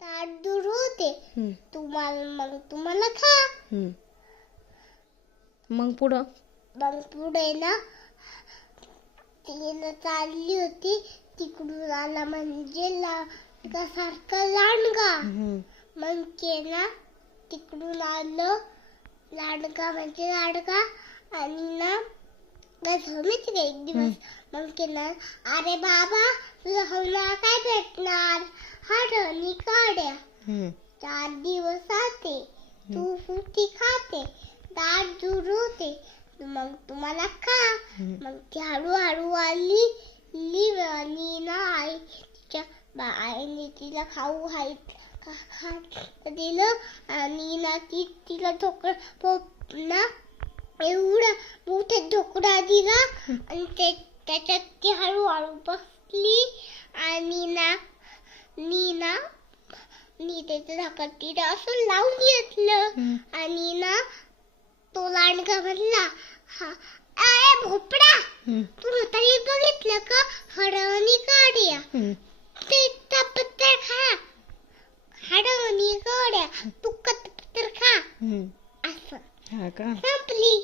ताट दूर होते. हम्म, तुम्हाला खा. हम्म. मग पुढं मग पुढे ना तिने चालली होती. तिकडून आला म्हणजे सारखा लांडगा. हम्म, मग ते ना तिकडून आलं. लांडगा म्हणजे लाडका. आणि ना काय झालं माहिती का एक दिवस. मग ते ना अरे बाबा तुला हवं काय भेटणार. हाडणी काड्या. हम्म, 4 दिवस आते. तू फुटी खाते. दाट दूर होते. मग तुम्हाला खा. मग ती हळूहळू आली. आणि ना आई तिच्या आईने तिला खाऊ दिलं. आणि ना तिला ना एवढा मोठा ढोकळा दिला. आणि त्याच्यात ती हळूहळू बसली. आणि ना मी त्याचं झाकण तिला असं लावून घेतलं. आणि ना तो लांडगा म्हणला अरे भोपडा तू तरी बघितलं का हडवणी काड्या. ते पत्तर खा. हडवणी काड्या तू पत्तर खा. असं हा का संपली.